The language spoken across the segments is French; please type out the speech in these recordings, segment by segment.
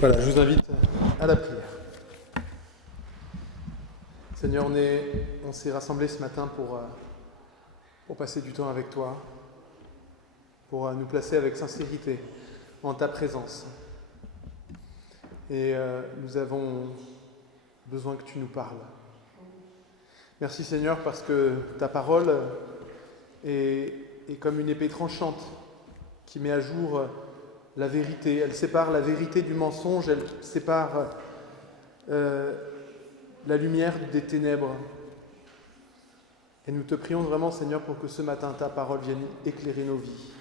Voilà, je vous invite à la prière. Seigneur, on s'est rassemblés ce matin pour passer du temps avec toi, pour nous placer avec sincérité en ta présence. Et nous avons besoin que tu nous parles. Merci Seigneur parce que ta parole est comme une épée tranchante qui met à jour la vérité. Elle sépare la vérité du mensonge, elle sépare la lumière des ténèbres. Et nous te prions vraiment, Seigneur, pour que ce matin, ta parole vienne éclairer nos vies,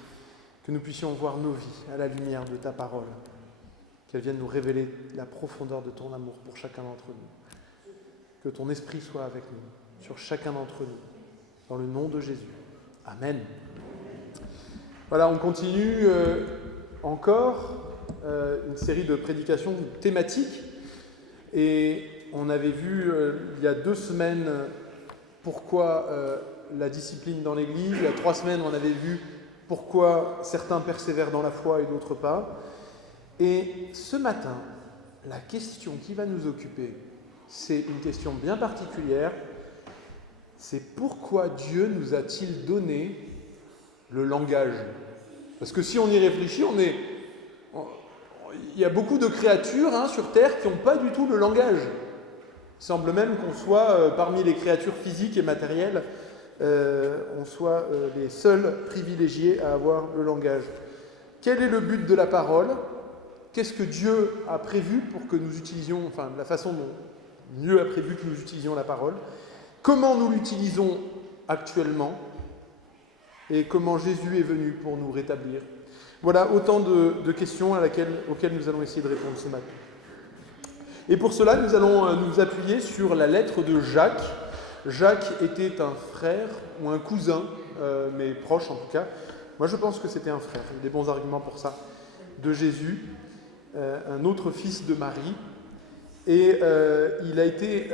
que nous puissions voir nos vies à la lumière de ta parole, qu'elle vienne nous révéler la profondeur de ton amour pour chacun d'entre nous. Que ton esprit soit avec nous, sur chacun d'entre nous, dans le nom de Jésus. Amen. Voilà, on continue encore une série de prédications thématiques. Et on avait vu il y a 2 semaines pourquoi la discipline dans l'Église. Il y a 3 semaines, on avait vu pourquoi certains persévèrent dans la foi et d'autres pas. Et ce matin, la question qui va nous occuper, c'est une question bien particulière. C'est pourquoi Dieu nous a-t-il donné le langage ? Parce que si on y réfléchit, il y a beaucoup de créatures sur Terre qui n'ont pas du tout le langage. Il semble même qu'on soit, parmi les créatures physiques et matérielles, on soit les seuls privilégiés à avoir le langage. Quel est le but de la parole ? Qu'est-ce que Dieu a prévu pour que nous utilisions, enfin la façon dont Dieu a prévu que nous utilisions la parole ? Comment nous l'utilisons actuellement ? Et comment Jésus est venu pour nous rétablir ? Voilà autant de questions auxquelles nous allons essayer de répondre ce matin. Et pour cela, nous allons nous appuyer sur la lettre de Jacques. Jacques était un frère ou un cousin, mais proche en tout cas. Moi, je pense que c'était un frère. Il y a des bons arguments pour ça. De Jésus, un autre fils de Marie. Et il a été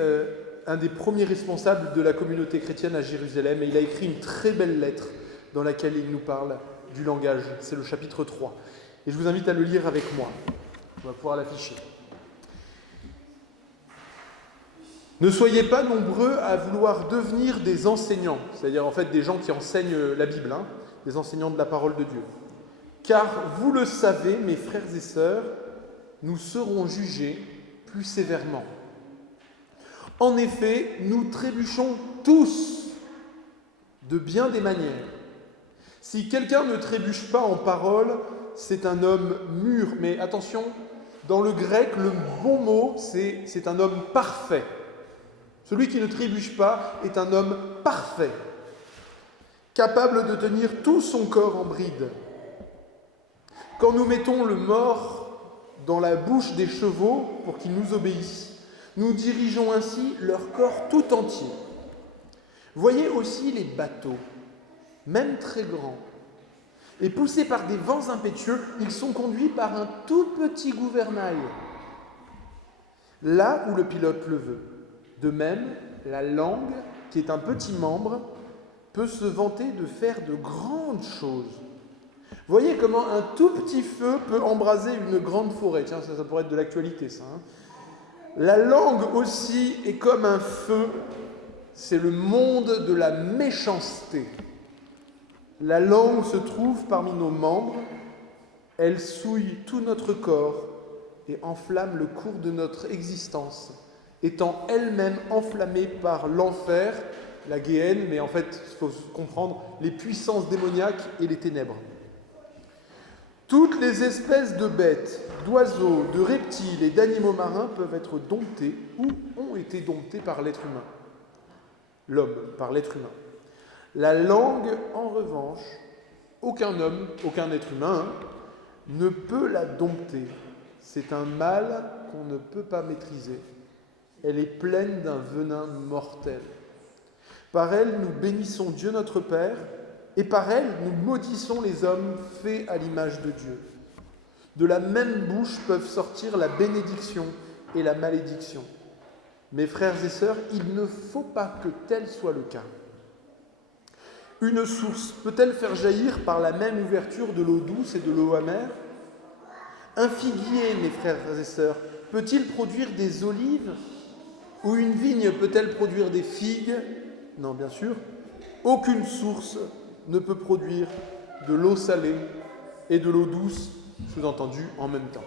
un des premiers responsables de la communauté chrétienne à Jérusalem. Et il a écrit une très belle lettre dans laquelle il nous parle du langage. C'est le chapitre 3. Et je vous invite à le lire avec moi. On va pouvoir l'afficher. Ne soyez pas nombreux à vouloir devenir des enseignants, c'est-à-dire en fait des gens qui enseignent la Bible, des enseignants de la parole de Dieu. Car vous le savez, mes frères et sœurs, nous serons jugés plus sévèrement. En effet, nous trébuchons tous de bien des manières. Si quelqu'un ne trébuche pas en parole, c'est un homme mûr. Mais attention, dans le grec, le bon mot, c'est un homme parfait. Celui qui ne trébuche pas est un homme parfait, capable de tenir tout son corps en bride. Quand nous mettons le mors dans la bouche des chevaux pour qu'ils nous obéissent, nous dirigeons ainsi leur corps tout entier. Voyez aussi les bateaux, même très grands, et poussés par des vents impétueux, ils sont conduits par un tout petit gouvernail, là où le pilote le veut. De même, la langue, qui est un petit membre, peut se vanter de faire de grandes choses. Voyez comment un tout petit feu peut embraser une grande forêt. Tiens, ça pourrait être de l'actualité, ça. La langue aussi est comme un feu, c'est le monde de la méchanceté. La langue se trouve parmi nos membres, elle souille tout notre corps et enflamme le cours de notre existence, étant elle-même enflammée par l'enfer, la Guéhenne, mais en fait, il faut comprendre, les puissances démoniaques et les ténèbres. Toutes les espèces de bêtes, d'oiseaux, de reptiles et d'animaux marins peuvent être domptés ou ont été domptés par l'être humain. L'homme, par l'être humain. La langue, en revanche, aucun homme, aucun être humain, ne peut la dompter. C'est un mal qu'on ne peut pas maîtriser. Elle est pleine d'un venin mortel. Par elle, nous bénissons Dieu notre Père, et par elle, nous maudissons les hommes faits à l'image de Dieu. De la même bouche peuvent sortir la bénédiction et la malédiction. Mes frères et sœurs, il ne faut pas que tel soit le cas. Une source peut-elle faire jaillir par la même ouverture de l'eau douce et de l'eau amère ? Un figuier, mes frères et sœurs, peut-il produire des olives? Ou une vigne peut-elle produire des figues? Non, bien sûr. Aucune source ne peut produire de l'eau salée et de l'eau douce, sous-entendu en même temps.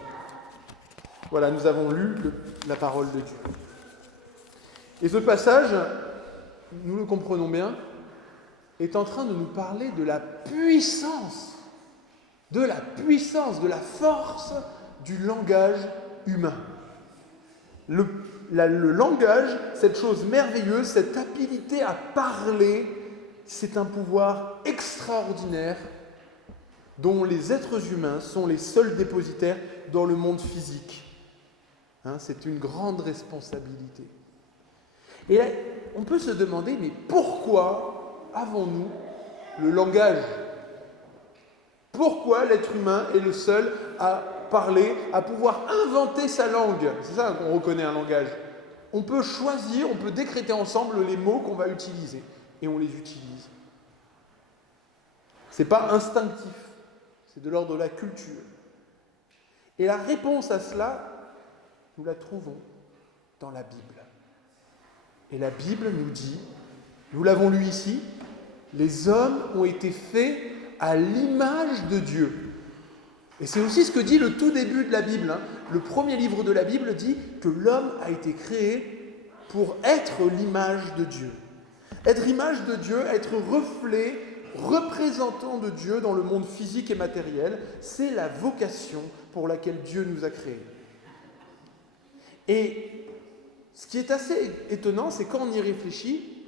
Voilà, nous avons lu la parole de Dieu. Et ce passage, nous le comprenons bien, est en train de nous parler de la puissance, de la force du langage humain. Le langage, cette chose merveilleuse, cette habilité à parler, c'est un pouvoir extraordinaire dont les êtres humains sont les seuls dépositaires dans le monde physique. C'est une grande responsabilité. Et là, on peut se demander, mais pourquoi avons-nous le langage? Pourquoi l'être humain est le seul à parler, à pouvoir inventer sa langue? C'est ça qu'on reconnaît un langage. On peut choisir, on peut décréter ensemble les mots qu'on va utiliser. Et on les utilise. Ce n'est pas instinctif. C'est de l'ordre de la culture. Et la réponse à cela, nous la trouvons dans la Bible. Et la Bible nous dit, nous l'avons lu ici, les hommes ont été faits à l'image de Dieu. Et c'est aussi ce que dit le tout début de la Bible. Le premier livre de la Bible dit que l'homme a été créé pour être l'image de Dieu. Être image de Dieu, être reflet, représentant de Dieu dans le monde physique et matériel, c'est la vocation pour laquelle Dieu nous a créés. Et ce qui est assez étonnant, c'est quand on y réfléchit,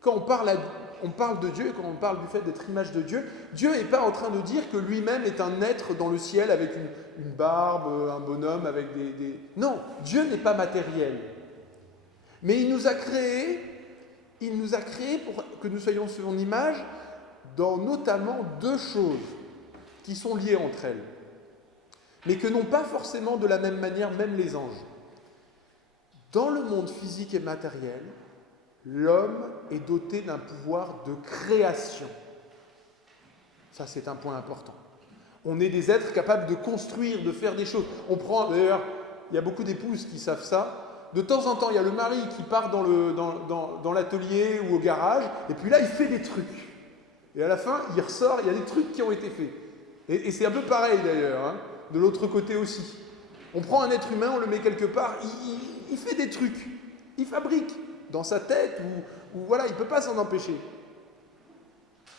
quand on parle de Dieu, quand on parle du fait d'être image de Dieu, Dieu n'est pas en train de dire que lui-même est un être dans le ciel avec une barbe, un bonhomme avec des... Non, Dieu n'est pas matériel. Mais il nous a créés pour que nous soyons sur son image dans notamment deux choses qui sont liées entre elles, mais que non pas forcément de la même manière, même les anges. Dans le monde physique et matériel, l'homme est doté d'un pouvoir de création. Ça, c'est un point important. On est des êtres capables de construire, de faire des choses. D'ailleurs, il y a beaucoup d'épouses qui savent ça. De temps en temps, il y a le mari qui part dans l'atelier ou au garage, et puis là, il fait des trucs. Et à la fin, il ressort, il y a des trucs qui ont été faits. Et c'est un peu pareil d'ailleurs, de l'autre côté aussi. On prend un être humain, on le met quelque part, il fait des trucs, il fabrique dans sa tête, ou voilà, il ne peut pas s'en empêcher.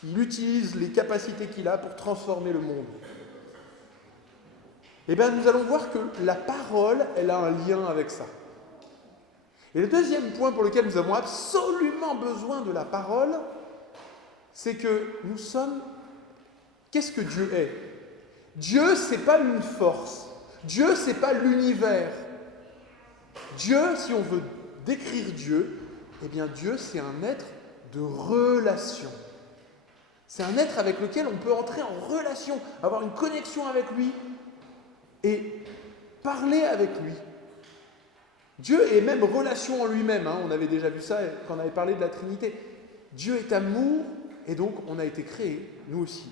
Il utilise les capacités qu'il a pour transformer le monde. Eh bien, nous allons voir que la parole, elle a un lien avec ça. Et le deuxième point pour lequel nous avons absolument besoin de la parole, c'est que nous sommes... Qu'est-ce que Dieu est? Dieu, ce n'est pas une force. Dieu, ce n'est pas l'univers. Dieu, si on veut décrire Dieu, eh bien Dieu, c'est un être de relation. C'est un être avec lequel on peut entrer en relation, avoir une connexion avec lui et parler avec lui. Dieu est même relation en lui-même. On avait déjà vu ça quand on avait parlé de la Trinité. Dieu est amour et donc on a été créés, nous aussi,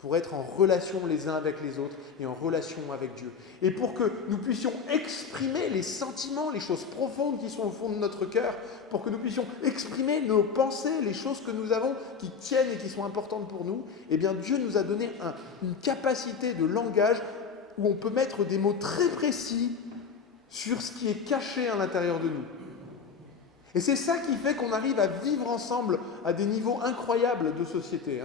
pour être en relation les uns avec les autres et en relation avec Dieu. Et pour que nous puissions exprimer les sentiments, les choses profondes qui sont au fond de notre cœur, pour que nous puissions exprimer nos pensées, les choses que nous avons qui tiennent et qui sont importantes pour nous, eh bien Dieu nous a donné une capacité de langage où on peut mettre des mots très précis sur ce qui est caché à l'intérieur de nous. Et c'est ça qui fait qu'on arrive à vivre ensemble à des niveaux incroyables de société,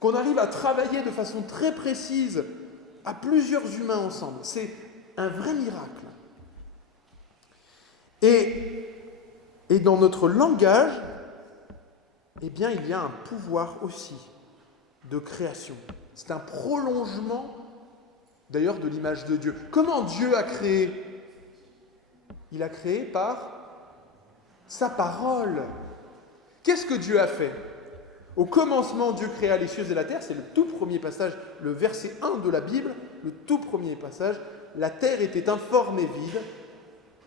qu'on arrive à travailler de façon très précise à plusieurs humains ensemble. C'est un vrai miracle. Et dans notre langage, eh bien, il y a un pouvoir aussi de création. C'est un prolongement, d'ailleurs, de l'image de Dieu. Comment Dieu a créé? Il a créé par sa parole. Qu'est-ce que Dieu a fait? Au commencement, Dieu créa les cieux et la terre. C'est le tout premier passage, le verset 1 de la Bible, le tout premier passage. La terre était informe et vide.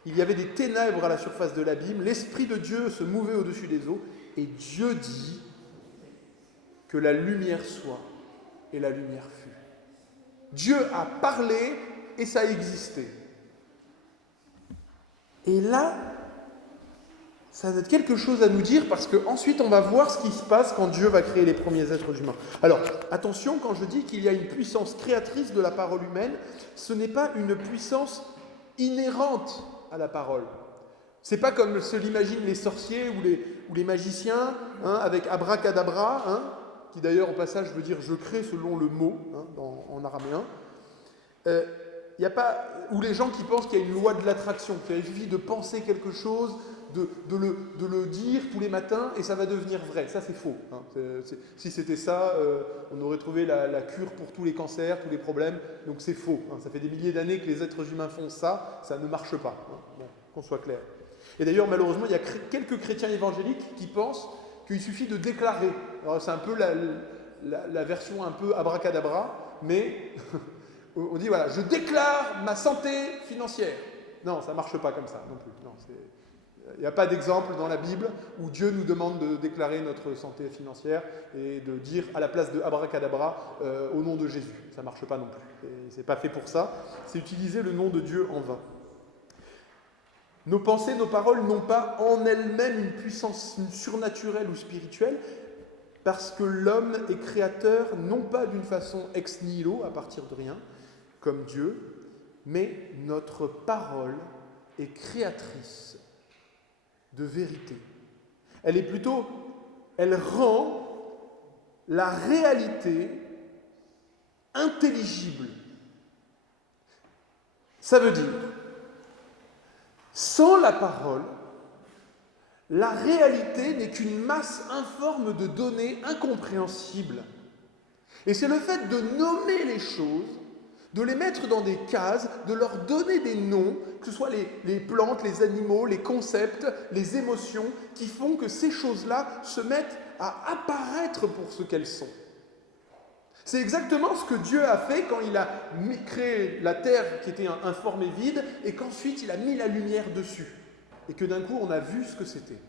Il y avait des ténèbres à la surface de l'abîme. L'Esprit de Dieu se mouvait au-dessus des eaux. Et Dieu dit que la lumière soit. Et la lumière fut. Dieu a parlé et ça existait. Et là, ça a quelque chose à nous dire parce qu'ensuite on va voir ce qui se passe quand Dieu va créer les premiers êtres humains. Alors, attention, quand je dis qu'il y a une puissance créatrice de la parole humaine, ce n'est pas une puissance inhérente à la parole. C'est pas comme se l'imaginent les sorciers ou les magiciens, avec abracadabra, qui d'ailleurs au passage veut dire je crée selon le mot, en araméen. Y a pas, ou les gens qui pensent qu'il y a une loi de l'attraction, qu'il suffit de penser quelque chose, de le dire tous les matins et ça va devenir vrai. Ça c'est faux. Si c'était ça, on aurait trouvé la cure pour tous les cancers, tous les problèmes. Donc c'est faux. Ça fait des milliers d'années que les êtres humains font ça, ça ne marche pas. Bon, qu'on soit clair. Et d'ailleurs, malheureusement, il y a quelques chrétiens évangéliques qui pensent qu'il suffit de déclarer. Alors c'est un peu la version un peu abracadabra, mais on dit voilà, je déclare ma santé financière. Non, ça ne marche pas comme ça non plus. Non, il n'y a pas d'exemple dans la Bible où Dieu nous demande de déclarer notre santé financière et de dire à la place de abracadabra au nom de Jésus. Ça ne marche pas non plus. Ce n'est pas fait pour ça. C'est utiliser le nom de Dieu en vain. Nos pensées, nos paroles n'ont pas en elles-mêmes une puissance surnaturelle ou spirituelle parce que l'homme est créateur non pas d'une façon ex nihilo, à partir de rien, comme Dieu, mais notre parole est créatrice de vérité. Elle rend la réalité intelligible. Ça veut dire, sans la parole, la réalité n'est qu'une masse informe de données incompréhensibles. Et c'est le fait de nommer les choses, de les mettre dans des cases, de leur donner des noms, que ce soit les plantes, les animaux, les concepts, les émotions, qui font que ces choses-là se mettent à apparaître pour ce qu'elles sont. C'est exactement ce que Dieu a fait quand il a créé la terre qui était informe et vide, et qu'ensuite il a mis la lumière dessus. Et que d'un coup on a vu ce que c'était.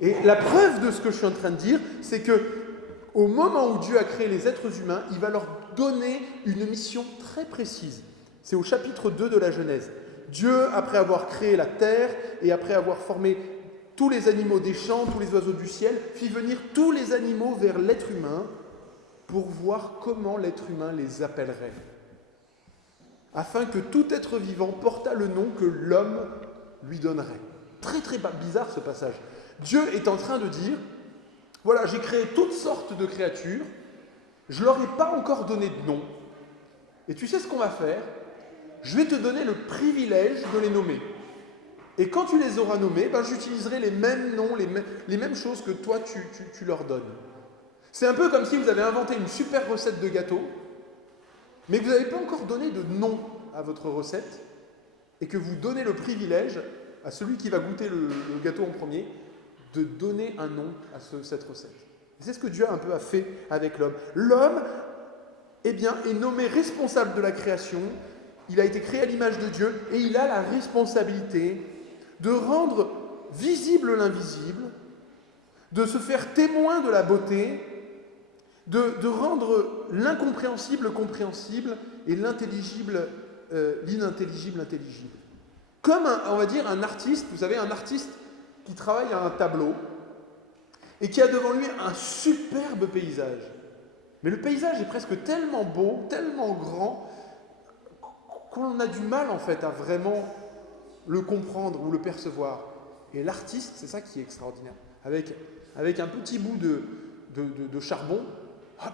Et la preuve de ce que je suis en train de dire, c'est que au moment où Dieu a créé les êtres humains, il va leur donner une mission très précise. C'est au chapitre 2 de la Genèse. Dieu, après avoir créé la terre et après avoir formé tous les animaux des champs, tous les oiseaux du ciel, fit venir tous les animaux vers l'être humain pour voir comment l'être humain les appellerait. Afin que tout être vivant portât le nom que l'homme lui donnerait. Très très bizarre ce passage. Dieu est en train de dire, voilà, j'ai créé toutes sortes de créatures, je ne leur ai pas encore donné de nom. Et tu sais ce qu'on va faire ? Je vais te donner le privilège de les nommer. Et quand tu les auras nommés, j'utiliserai les mêmes noms, les mêmes choses que toi tu leur donnes. C'est un peu comme si vous avez inventé une super recette de gâteau, mais que vous n'avez pas encore donné de nom à votre recette, et que vous donnez le privilège à celui qui va goûter le gâteau en premier, de donner un nom à cette recette. Et c'est ce que Dieu un peu a fait avec l'homme. L'homme, est nommé responsable de la création, il a été créé à l'image de Dieu, et il a la responsabilité de rendre visible l'invisible, de se faire témoin de la beauté, de rendre l'incompréhensible compréhensible et l'inintelligible intelligible. Comme, on va dire, un artiste, vous savez, un artiste qui travaille à un tableau et qui a devant lui un superbe paysage. Mais le paysage est presque tellement beau, tellement grand, qu'on a du mal en fait à vraiment le comprendre ou le percevoir. Et l'artiste, c'est ça qui est extraordinaire. Avec un petit bout de charbon, hop,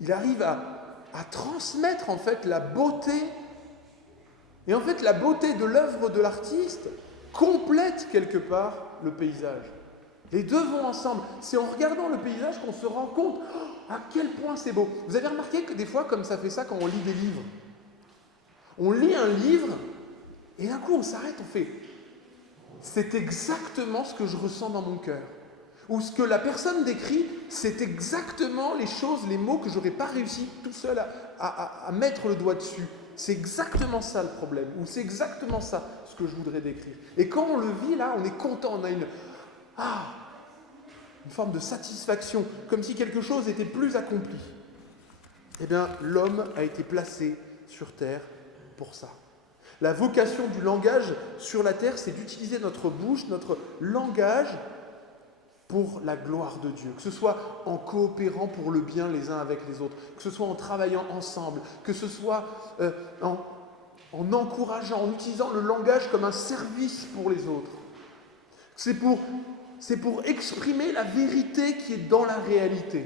il arrive à transmettre en fait la beauté. Et en fait, la beauté de l'œuvre de l'artiste complète quelque part le paysage. Les deux vont ensemble. C'est en regardant le paysage qu'on se rend compte à quel point c'est beau. Vous avez remarqué que des fois, comme ça fait ça quand on lit des livres, on lit un livre et d'un coup on s'arrête, on fait « c'est exactement ce que je ressens dans mon cœur ». Ou ce que la personne décrit, c'est exactement les choses, les mots que je n'aurais pas réussi tout seul à mettre le doigt dessus. C'est exactement ça le problème, ou c'est exactement ça ce que je voudrais décrire. Et quand on le vit là, on est content, on a une forme de satisfaction, comme si quelque chose était plus accompli. Eh bien, l'homme a été placé sur terre pour ça. La vocation du langage sur la terre, c'est d'utiliser notre bouche, notre langage, pour la gloire de Dieu, que ce soit en coopérant pour le bien les uns avec les autres, que ce soit en travaillant ensemble, que ce soit en encourageant, en utilisant le langage comme un service pour les autres. C'est pour exprimer la vérité qui est dans la réalité.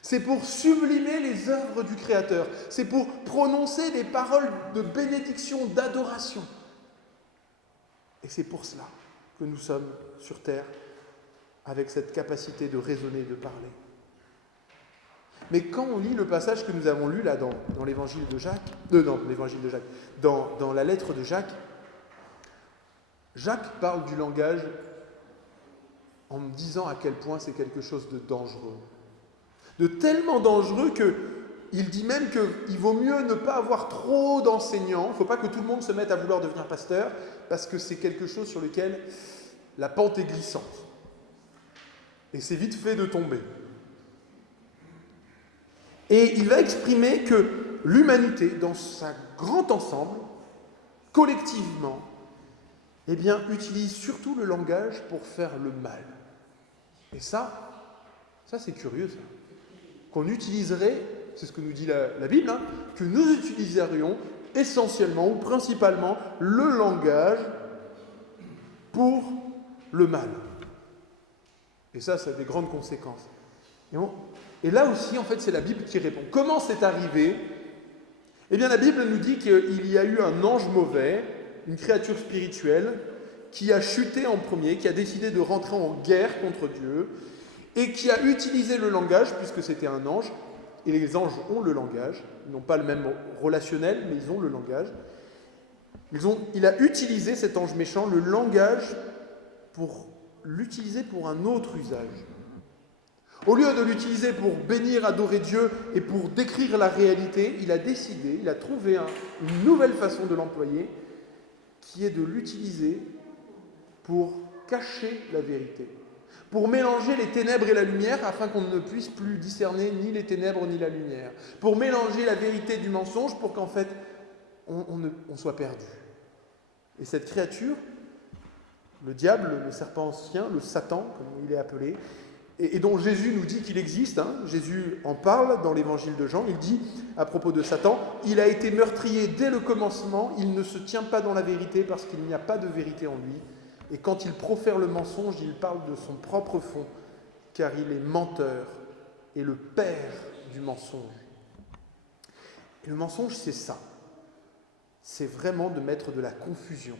C'est pour sublimer les œuvres du Créateur. C'est pour prononcer des paroles de bénédiction, d'adoration. Et c'est pour cela que nous sommes sur terre, avec cette capacité de raisonner, de parler. Mais quand on lit le passage que nous avons lu là dans l'évangile de Jacques, dans la lettre de Jacques, Jacques parle du langage en disant à quel point c'est quelque chose de dangereux. De tellement dangereux qu'il dit même qu'il vaut mieux ne pas avoir trop d'enseignants. Il ne faut pas que tout le monde se mette à vouloir devenir pasteur, parce que c'est quelque chose sur lequel la pente est glissante. Et c'est vite fait de tomber. Et il va exprimer que l'humanité, dans sa grand ensemble, collectivement, utilise surtout le langage pour faire le mal. Et ça c'est curieux, ça. Qu'on utiliserait, c'est ce que nous dit la Bible, que nous utiliserions essentiellement ou principalement le langage pour le mal. Et ça a des grandes conséquences. Et là aussi, en fait, c'est la Bible qui répond. Comment c'est arrivé ? Eh bien, la Bible nous dit qu'il y a eu un ange mauvais, une créature spirituelle, qui a chuté en premier, qui a décidé de rentrer en guerre contre Dieu, et qui a utilisé le langage, puisque c'était un ange, et les anges ont le langage, ils n'ont pas le même relationnel, mais ils ont le langage. Il a utilisé, cet ange méchant, le langage pour l'utiliser pour un autre usage. Au lieu de l'utiliser pour bénir, adorer Dieu et pour décrire la réalité, il a trouvé une nouvelle façon de l'employer, qui est de l'utiliser pour cacher la vérité, pour mélanger les ténèbres et la lumière afin qu'on ne puisse plus discerner ni les ténèbres ni la lumière, pour mélanger la vérité du mensonge pour qu'en fait on soit perdu. Et cette créature, le diable, le serpent ancien, le Satan, comme il est appelé, et dont Jésus nous dit qu'il existe, Jésus en parle dans l'évangile de Jean, il dit à propos de Satan, il a été meurtrier dès le commencement, il ne se tient pas dans la vérité parce qu'il n'y a pas de vérité en lui, et quand il profère le mensonge, il parle de son propre fond, car il est menteur et le père du mensonge. Et le mensonge, c'est ça. C'est vraiment de mettre de la confusion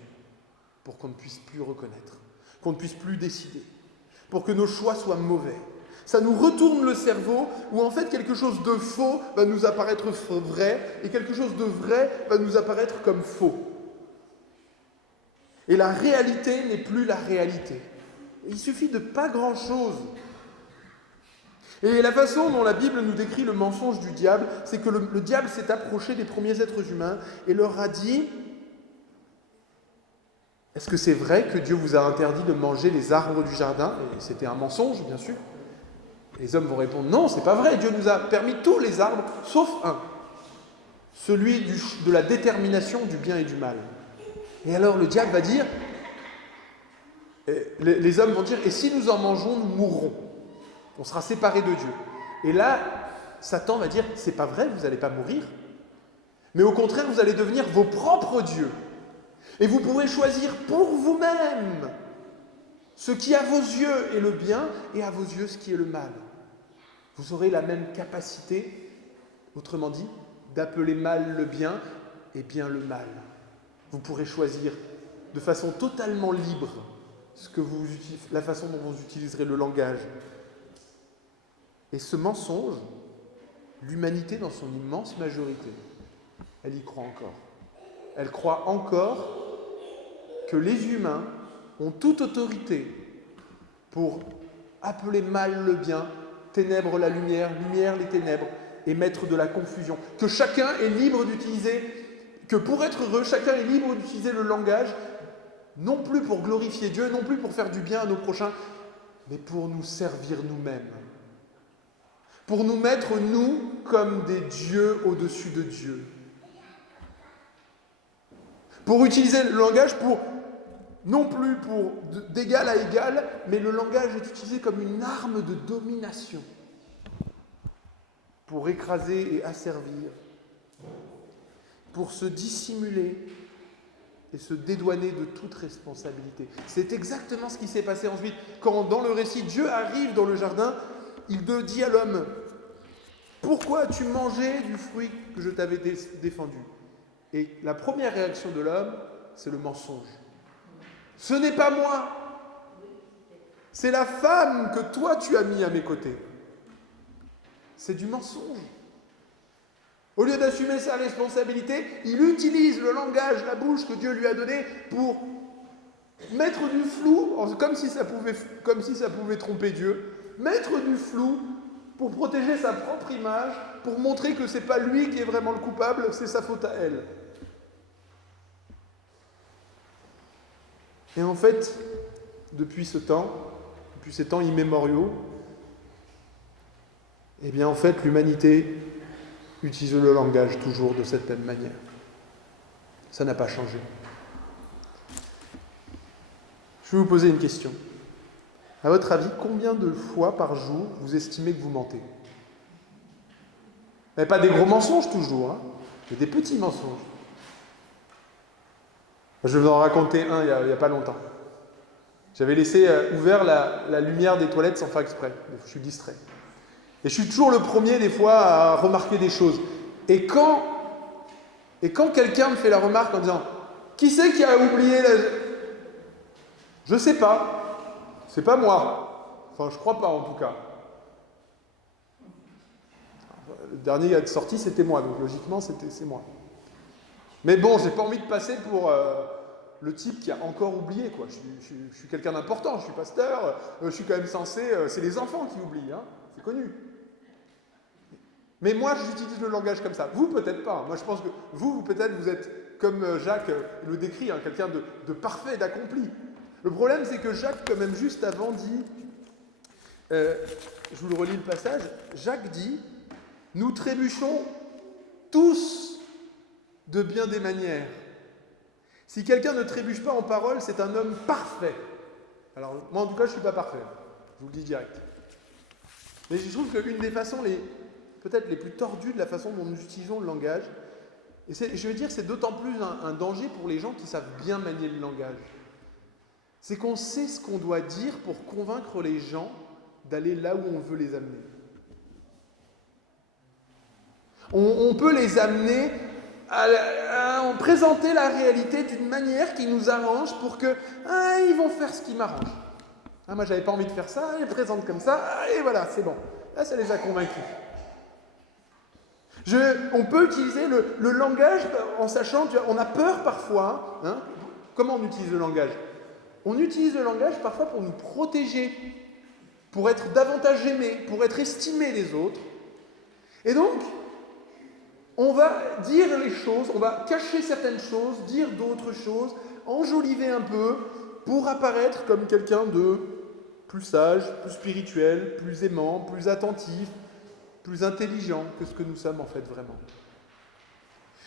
pour qu'on ne puisse plus reconnaître, qu'on ne puisse plus décider, pour que nos choix soient mauvais. Ça nous retourne le cerveau où en fait quelque chose de faux va nous apparaître vrai et quelque chose de vrai va nous apparaître comme faux. Et la réalité n'est plus la réalité. Et il suffit de pas grand-chose. Et la façon dont la Bible nous décrit le mensonge du diable, c'est que le diable s'est approché des premiers êtres humains et leur a dit « Est-ce que c'est vrai que Dieu vous a interdit de manger les arbres du jardin ?» Et c'était un mensonge, bien sûr. Les hommes vont répondre « Non, c'est pas vrai, Dieu nous a permis tous les arbres, sauf un, celui de la détermination du bien et du mal. » Et alors le diable va dire, les hommes vont dire, et si nous en mangeons, nous mourrons. On sera séparés de Dieu. Et là, Satan va dire, c'est pas vrai, vous n'allez pas mourir. Mais au contraire, vous allez devenir vos propres dieux. Et vous pourrez choisir pour vous-même ce qui à vos yeux est le bien et à vos yeux ce qui est le mal. Vous aurez la même capacité, autrement dit, d'appeler mal le bien et bien le mal. Vous pourrez choisir de façon totalement libre la façon dont vous utiliserez le langage. Et ce mensonge, l'humanité dans son immense majorité, elle y croit encore. Elle croit encore que les humains ont toute autorité pour appeler mal le bien, ténèbres la lumière, lumière les ténèbres, et mettre de la confusion. Que chacun est libre d'utiliser... Que pour être heureux, chacun est libre d'utiliser le langage, non plus pour glorifier Dieu, non plus pour faire du bien à nos prochains, mais pour nous servir nous-mêmes. pour nous mettre, nous, comme des dieux au-dessus de Dieu. Pour utiliser le langage non plus d'égal à égal, mais le langage est utilisé comme une arme de domination pour écraser et asservir, pour se dissimuler et se dédouaner de toute responsabilité. C'est exactement ce qui s'est passé ensuite. Quand, dans le récit, Dieu arrive dans le jardin, il dit à l'homme, « Pourquoi as-tu mangé du fruit que je t'avais défendu ?» Et la première réaction de l'homme, c'est le mensonge. « Ce n'est pas moi, c'est la femme que toi tu as mis à mes côtés. » C'est du mensonge. Au lieu d'assumer sa responsabilité, il utilise le langage, la bouche que Dieu lui a donnée pour mettre du flou, comme si ça pouvait tromper Dieu, mettre du flou pour protéger sa propre image, pour montrer que ce n'est pas lui qui est vraiment le coupable, c'est sa faute à elle. Et en fait, depuis ces temps immémoriaux, eh bien en fait l'humanité utilise le langage toujours de cette même manière. Ça n'a pas changé. Je vais vous poser une question. À votre avis, combien de fois par jour vous estimez que vous mentez ? Mais pas des gros mensonges toujours, hein, mais des petits mensonges. Je vais vous en raconter un il n'y a pas longtemps. J'avais laissé ouvert la lumière des toilettes sans faire exprès. Je suis distrait. Et je suis toujours le premier, des fois, à remarquer des choses. Et quand quelqu'un me fait la remarque en disant « Qui c'est qui a oublié la... » Je ne sais pas. C'est pas moi. Enfin, je crois pas, en tout cas. Le dernier à être sorti, c'était moi. Donc, logiquement, c'est moi. Mais bon, j'ai pas envie de passer pour le type qui a encore oublié, quoi. Je suis quelqu'un d'important. Je suis pasteur. Je suis quand même censé... c'est les enfants qui oublient, hein. C'est connu. Mais moi, j'utilise le langage comme ça. Vous, peut-être pas. Moi, je pense que vous peut-être, vous êtes, comme Jacques le décrit, hein, quelqu'un de parfait, d'accompli. Le problème, c'est que Jacques, quand même, juste avant, dit... je vous le relis le passage. Jacques dit « Nous trébuchons tous de bien des manières. Si quelqu'un ne trébuche pas en parole, c'est un homme parfait. » Alors, moi, en tout cas, je ne suis pas parfait. Je vous le dis direct. Mais je trouve qu'une des façons peut-être les plus tordues de la façon dont nous utilisons le langage, et je veux dire, c'est d'autant plus un danger pour les gens qui savent bien manier le langage. C'est qu'on sait ce qu'on doit dire pour convaincre les gens d'aller là où on veut les amener. On peut les amener à présenter la réalité d'une manière qui nous arrange pour que ils vont faire ce qui m'arrange. Moi, j'avais pas envie de faire ça, ils présentent comme ça, et voilà, c'est bon. Là, ça les a convaincus. On peut utiliser le langage en sachant, on a peur parfois. Hein. Comment on utilise le langage ? On utilise le langage parfois pour nous protéger, pour être davantage aimé, pour être estimé des autres. Et donc, on va dire les choses, on va cacher certaines choses, dire d'autres choses, enjoliver un peu pour apparaître comme quelqu'un de plus sage, plus spirituel, plus aimant, plus attentif, plus intelligent que ce que nous sommes en fait vraiment.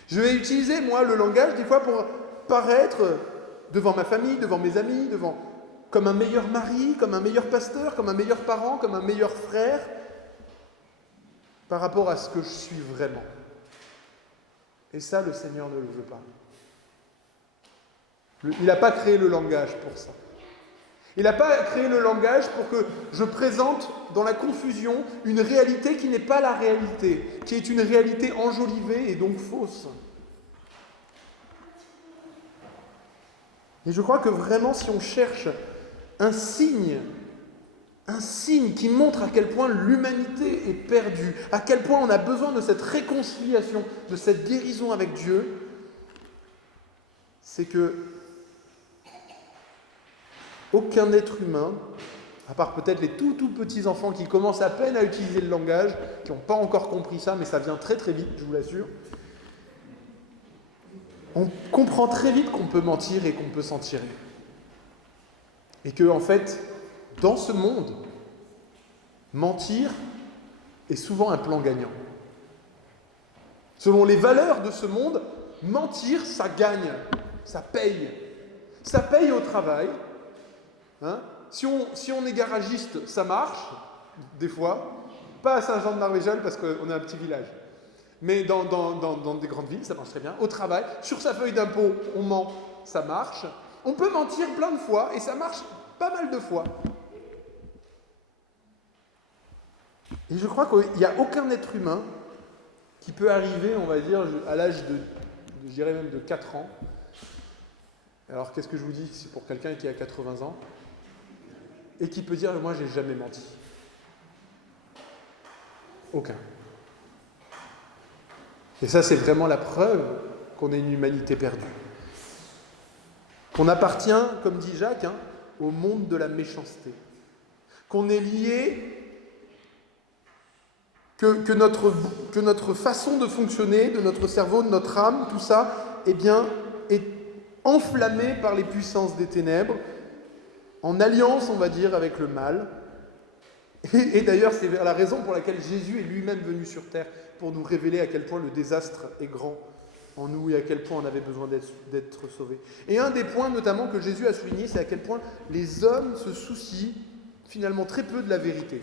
Je vais utiliser, moi, le langage, des fois, pour paraître devant ma famille, devant mes amis, comme un meilleur mari, comme un meilleur pasteur, comme un meilleur parent, comme un meilleur frère, par rapport à ce que je suis vraiment. Et ça, le Seigneur ne le veut pas. Il n'a pas créé le langage pour ça. Il n'a pas créé le langage pour que je présente dans la confusion une réalité qui n'est pas la réalité, qui est une réalité enjolivée et donc fausse. Et je crois que vraiment, si on cherche un signe qui montre à quel point l'humanité est perdue, à quel point on a besoin de cette réconciliation, de cette guérison avec Dieu, c'est que aucun être humain, à part peut-être les tout petits enfants qui commencent à peine à utiliser le langage, qui n'ont pas encore compris ça, mais ça vient très très vite, je vous l'assure, on comprend très vite qu'on peut mentir et qu'on peut s'en tirer. Et que, en fait, dans ce monde, mentir est souvent un plan gagnant. Selon les valeurs de ce monde, mentir, ça gagne, ça paye. Ça paye au travail. Hein. Si on est garagiste, ça marche, des fois. Pas à Saint-Jean-de-Marvéjol parce qu'on est un petit village. Mais dans des grandes villes, ça marche très bien. Au travail, sur sa feuille d'impôt, on ment, ça marche. On peut mentir plein de fois et ça marche pas mal de fois. Et je crois qu'il n'y a aucun être humain qui peut arriver, on va dire, à l'âge je dirais même de 4 ans. Alors qu'est-ce que je vous dis? C'est pour quelqu'un qui a 80 ans et qui peut dire « moi, j'ai jamais menti ». Aucun. Et ça, c'est vraiment la preuve qu'on est une humanité perdue. Qu'on appartient, comme dit Jacques, au monde de la méchanceté. Qu'on est lié, que notre façon de fonctionner, de notre cerveau, de notre âme, tout ça, eh bien, est enflammé par les puissances des ténèbres, en alliance, on va dire, avec le mal. Et d'ailleurs, c'est la raison pour laquelle Jésus est lui-même venu sur terre, pour nous révéler à quel point le désastre est grand en nous et à quel point on avait besoin d'être sauvés. Et un des points notamment que Jésus a souligné, c'est à quel point les hommes se soucient finalement très peu de la vérité.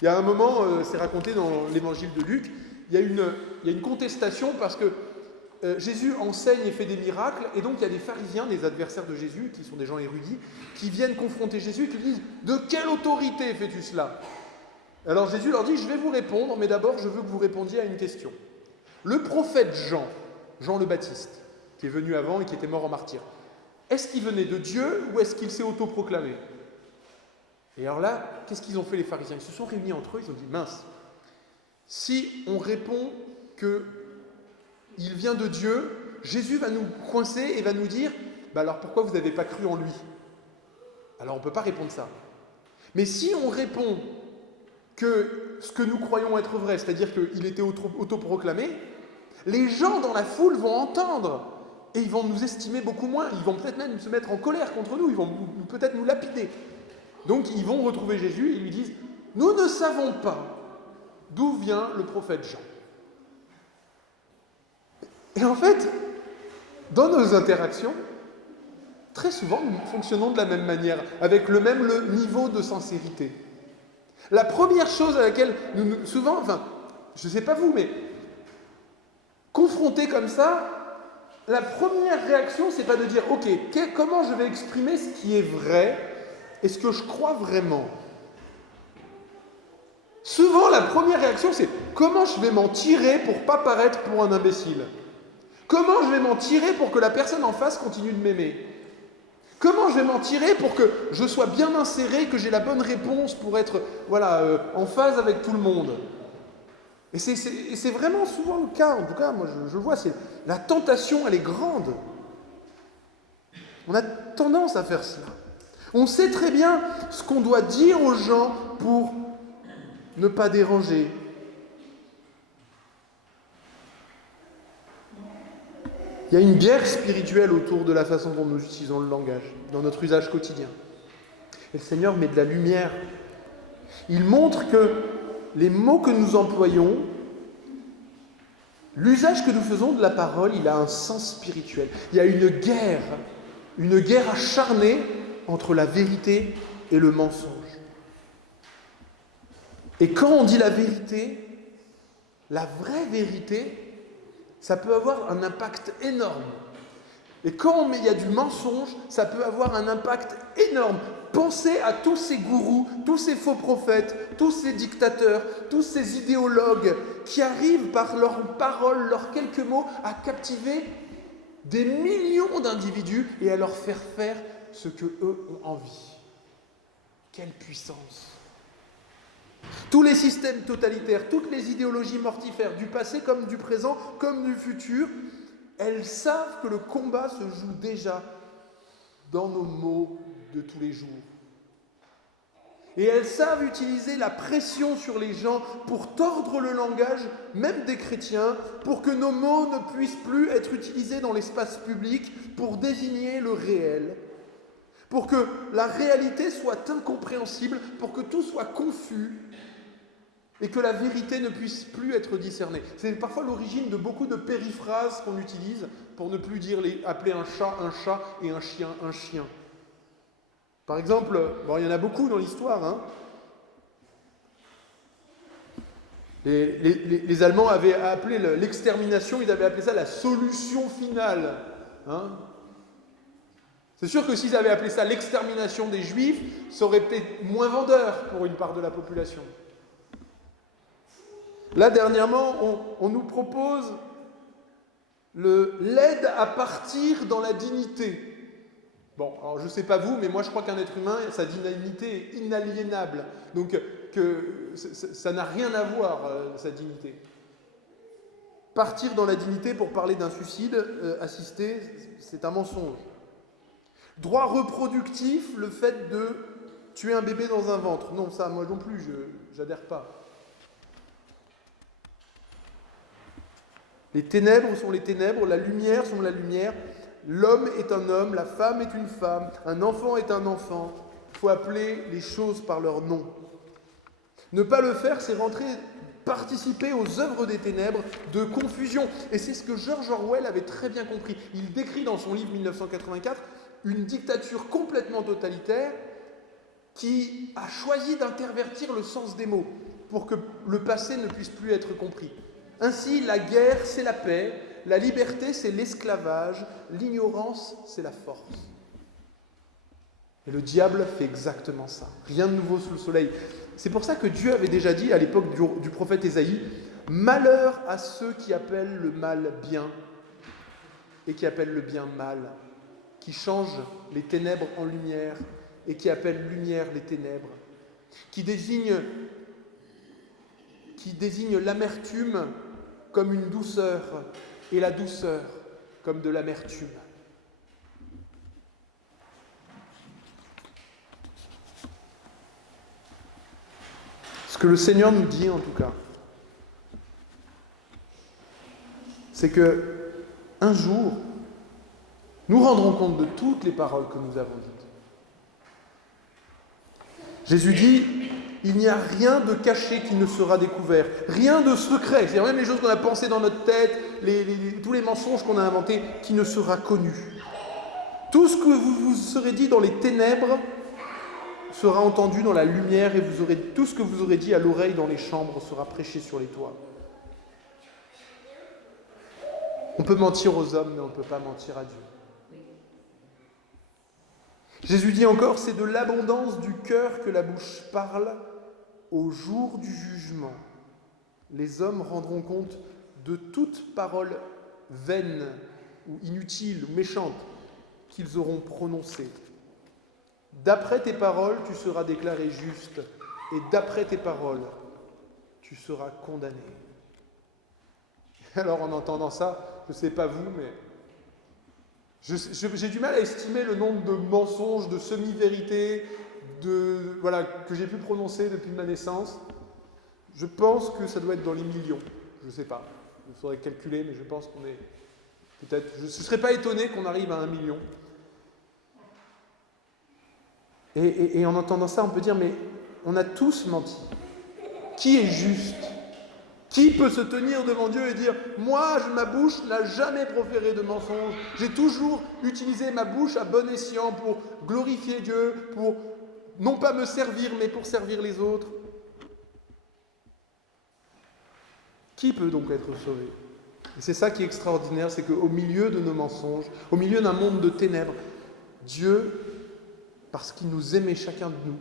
Il y a un moment, c'est raconté dans l'évangile de Luc, il y a une contestation parce que Jésus enseigne et fait des miracles, et donc il y a des pharisiens, des adversaires de Jésus, qui sont des gens érudits, qui viennent confronter Jésus et qui lui disent « De quelle autorité fais-tu cela ?» Alors Jésus leur dit « Je vais vous répondre, mais d'abord je veux que vous répondiez à une question. Le prophète Jean le Baptiste, qui est venu avant et qui était mort en martyr, est-ce qu'il venait de Dieu ou est-ce qu'il s'est autoproclamé ?» Et alors là, qu'est-ce qu'ils ont fait les pharisiens? Ils se sont réunis entre eux, ils ont dit « Mince, si on répond que il vient de Dieu, Jésus va nous coincer et va nous dire « Bah alors pourquoi vous n'avez pas cru en lui ?» Alors on ne peut pas répondre ça. Mais si on répond que ce que nous croyons être vrai, c'est-à-dire qu'il était autoproclamé, les gens dans la foule vont entendre et ils vont nous estimer beaucoup moins, ils vont peut-être même se mettre en colère contre nous, ils vont peut-être nous lapider. Donc ils vont retrouver Jésus et ils lui disent « Nous ne savons pas d'où vient le prophète Jean. » Et en fait, dans nos interactions, très souvent, nous fonctionnons de la même manière, avec le niveau de sincérité. La première chose à laquelle souvent, enfin, je ne sais pas vous, mais confrontés comme ça, la première réaction, c'est pas de dire « Ok, comment je vais exprimer ce qui est vrai et ce que je crois vraiment ?» Souvent, la première réaction, c'est « Comment je vais m'en tirer pour ne pas paraître pour un imbécile ?» Comment je vais m'en tirer pour que la personne en face continue de m'aimer? Comment je vais m'en tirer pour que je sois bien inséré, que j'ai la bonne réponse pour être en phase avec tout le monde? Et c'est vraiment souvent le cas, en tout cas, moi je vois, la tentation, elle est grande. On a tendance à faire cela. On sait très bien ce qu'on doit dire aux gens pour ne pas déranger. Il y a une guerre spirituelle autour de la façon dont nous utilisons le langage, dans notre usage quotidien. Et le Seigneur met de la lumière. Il montre que les mots que nous employons, l'usage que nous faisons de la parole, il a un sens spirituel. Il y a une guerre acharnée entre la vérité et le mensonge. Et quand on dit la vérité, la vraie vérité, ça peut avoir un impact énorme. Et quand il y a du mensonge, ça peut avoir un impact énorme. Pensez à tous ces gourous, tous ces faux prophètes, tous ces dictateurs, tous ces idéologues qui arrivent par leurs paroles, leurs quelques mots, à captiver des millions d'individus et à leur faire ce qu'eux ont envie. Quelle puissance! Tous les systèmes totalitaires, toutes les idéologies mortifères, du passé comme du présent, comme du futur, elles savent que le combat se joue déjà dans nos mots de tous les jours. Et elles savent utiliser la pression sur les gens pour tordre le langage, même des chrétiens, pour que nos mots ne puissent plus être utilisés dans l'espace public pour désigner le réel, pour que la réalité soit incompréhensible, pour que tout soit confus. et que la vérité ne puisse plus être discernée. C'est parfois l'origine de beaucoup de périphrases qu'on utilise pour ne plus dire appeler un chat et un chien un chien. Par exemple, il y en a beaucoup dans l'histoire, hein. Les Allemands avaient appelé l'extermination, ils avaient appelé ça la solution finale. Hein. C'est sûr que s'ils avaient appelé ça l'extermination des Juifs, ça aurait été moins vendeur pour une part de la population. Là, dernièrement, on nous propose l'aide à partir dans la dignité. Bon, alors je ne sais pas vous, mais moi je crois qu'un être humain, sa dignité est inaliénable. Donc ça n'a rien à voir, sa dignité. Partir dans la dignité pour parler d'un suicide assisté, c'est un mensonge. Droit reproductif, le fait de tuer un bébé dans un ventre. Non, ça, moi non plus, je n'adhère pas. Les ténèbres sont les ténèbres, la lumière sont la lumière. L'homme est un homme, la femme est une femme, un enfant est un enfant. Il faut appeler les choses par leur nom. Ne pas le faire, c'est participer aux œuvres des ténèbres de confusion. Et c'est ce que George Orwell avait très bien compris. Il décrit dans son livre 1984 une dictature complètement totalitaire qui a choisi d'intervertir le sens des mots pour que le passé ne puisse plus être compris. Ainsi, la guerre, c'est la paix, la liberté, c'est l'esclavage, l'ignorance, c'est la force. Et le diable fait exactement ça. Rien de nouveau sous le soleil. C'est pour ça que Dieu avait déjà dit à l'époque du prophète Ésaïe, « Malheur à ceux qui appellent le mal bien et qui appellent le bien mal, qui changent les ténèbres en lumière et qui appellent lumière les ténèbres, qui désignent l'amertume comme une douceur et la douceur comme de l'amertume. » Ce que le Seigneur nous dit en tout cas, c'est que un jour, nous rendrons compte de toutes les paroles que nous avons dites. Jésus dit, il n'y a rien de caché qui ne sera découvert, rien de secret, c'est-à-dire même les choses qu'on a pensées dans notre tête, tous les mensonges qu'on a inventés, qui ne sera connu. Tout ce que vous serez dit dans les ténèbres sera entendu dans la lumière et tout ce que vous aurez dit à l'oreille dans les chambres sera prêché sur les toits. On peut mentir aux hommes, mais on ne peut pas mentir à Dieu. Jésus dit encore, c'est de l'abondance du cœur que la bouche parle au jour du jugement. Les hommes rendront compte de toute parole vaine ou inutile ou méchante qu'ils auront prononcée. D'après tes paroles, tu seras déclaré juste, et d'après tes paroles, tu seras condamné. Alors en entendant ça, je ne sais pas vous, mais j'ai du mal à estimer le nombre de mensonges, de semi-vérités, que j'ai pu prononcer depuis ma naissance. Je pense que ça doit être dans les millions. Je ne sais pas. Il faudrait calculer, mais je pense qu'on est peut-être... Je ne serais pas étonné qu'on arrive à 1 million. Et en entendant ça, on peut dire, mais on a tous menti. Qui est juste ? Qui peut se tenir devant Dieu et dire « Moi, ma bouche n'a jamais proféré de mensonges. J'ai toujours utilisé ma bouche à bon escient pour glorifier Dieu, pour non pas me servir, mais pour servir les autres. » Qui peut donc être sauvé ? Et c'est ça qui est extraordinaire, c'est qu'au milieu de nos mensonges, au milieu d'un monde de ténèbres, Dieu, parce qu'il nous aimait chacun de nous,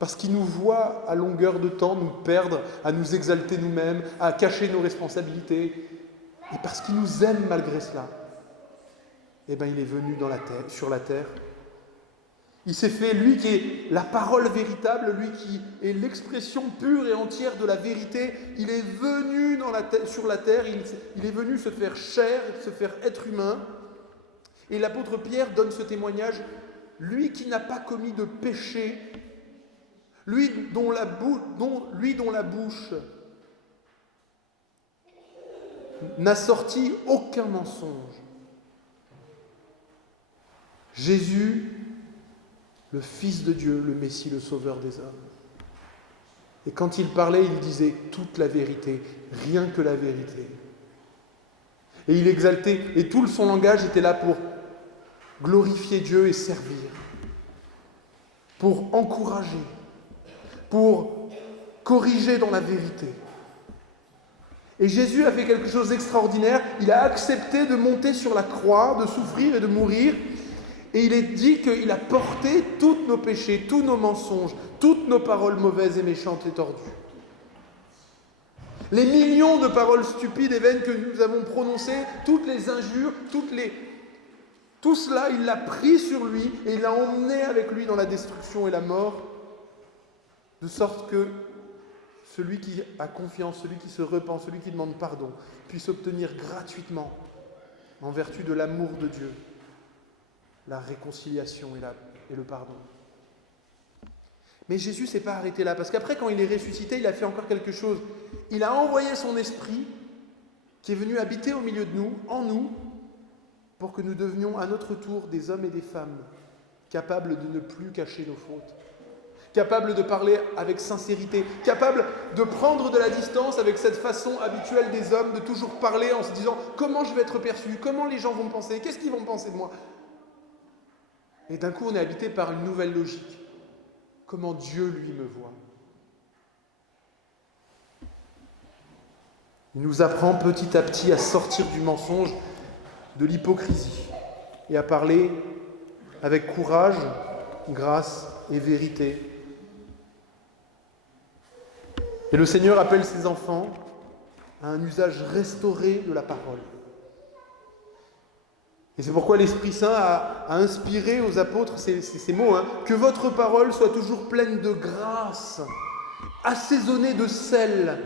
parce qu'il nous voit à longueur de temps nous perdre, à nous exalter nous-mêmes, à cacher nos responsabilités, et parce qu'il nous aime malgré cela, il est venu sur la terre. Il s'est fait, lui qui est la parole véritable, lui qui est l'expression pure et entière de la vérité, il est venu sur la terre, il est venu se faire chair, se faire être humain. Et l'apôtre Pierre donne ce témoignage, lui qui n'a pas commis de péché, lui dont la bouche n'a sorti aucun mensonge. Jésus, le Fils de Dieu, le Messie, le Sauveur des hommes. Et quand il parlait, il disait toute la vérité, rien que la vérité. Et il exaltait, et tout son langage était là pour glorifier Dieu et servir, pour encourager, pour corriger dans la vérité. Et Jésus a fait quelque chose d'extraordinaire, il a accepté de monter sur la croix, de souffrir et de mourir, et il est dit qu'il a porté tous nos péchés, tous nos mensonges, toutes nos paroles mauvaises et méchantes et tordues. Les millions de paroles stupides et vaines que nous avons prononcées, toutes les injures, tout cela, il l'a pris sur lui et il l'a emmené avec lui dans la destruction et la mort, de sorte que celui qui a confiance, celui qui se repent, celui qui demande pardon, puisse obtenir gratuitement, en vertu de l'amour de Dieu, la réconciliation et le pardon. Mais Jésus ne s'est pas arrêté là, parce qu'après, quand il est ressuscité, il a fait encore quelque chose. Il a envoyé son esprit, qui est venu habiter au milieu de nous, en nous, pour que nous devenions à notre tour des hommes et des femmes, capables de ne plus cacher nos fautes, capables de parler avec sincérité, capables de prendre de la distance avec cette façon habituelle des hommes, de toujours parler en se disant « Comment je vais être perçu ? Comment les gens vont me penser ? Qu'est-ce qu'ils vont penser de moi ?» Et d'un coup, on est habité par une nouvelle logique. Comment Dieu, lui, me voit. Il nous apprend petit à petit à sortir du mensonge, de l'hypocrisie, et à parler avec courage, grâce et vérité. Et le Seigneur appelle ses enfants à un usage restauré de la parole. Et c'est pourquoi l'Esprit Saint a inspiré aux apôtres ces mots, que votre parole soit toujours pleine de grâce, assaisonnée de sel,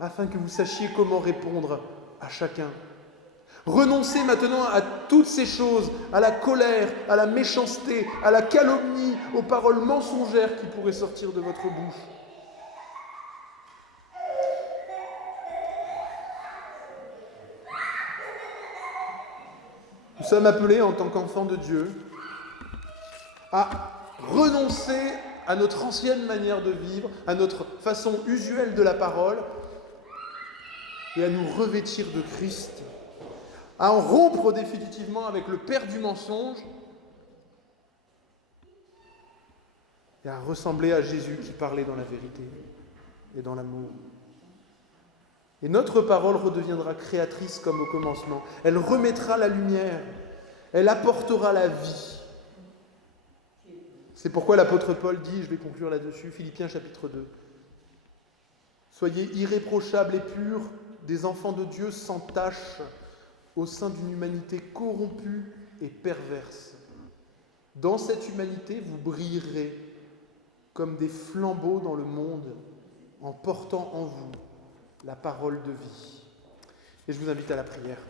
afin que vous sachiez comment répondre à chacun. Renoncez maintenant à toutes ces choses, à la colère, à la méchanceté, à la calomnie, aux paroles mensongères qui pourraient sortir de votre bouche. Nous sommes appelés en tant qu'enfants de Dieu à renoncer à notre ancienne manière de vivre, à notre façon usuelle de la parole, et à nous revêtir de Christ, à en rompre définitivement avec le père du mensonge, et à ressembler à Jésus qui parlait dans la vérité et dans l'amour. Et notre parole redeviendra créatrice comme au commencement. Elle remettra la lumière, elle apportera la vie. C'est pourquoi l'apôtre Paul dit, je vais conclure là-dessus, Philippiens chapitre 2, « Soyez irréprochables et purs, des enfants de Dieu sans tache, au sein d'une humanité corrompue et perverse. Dans cette humanité, vous brillerez comme des flambeaux dans le monde, en portant en vous la parole de vie. » Et je vous invite à la prière.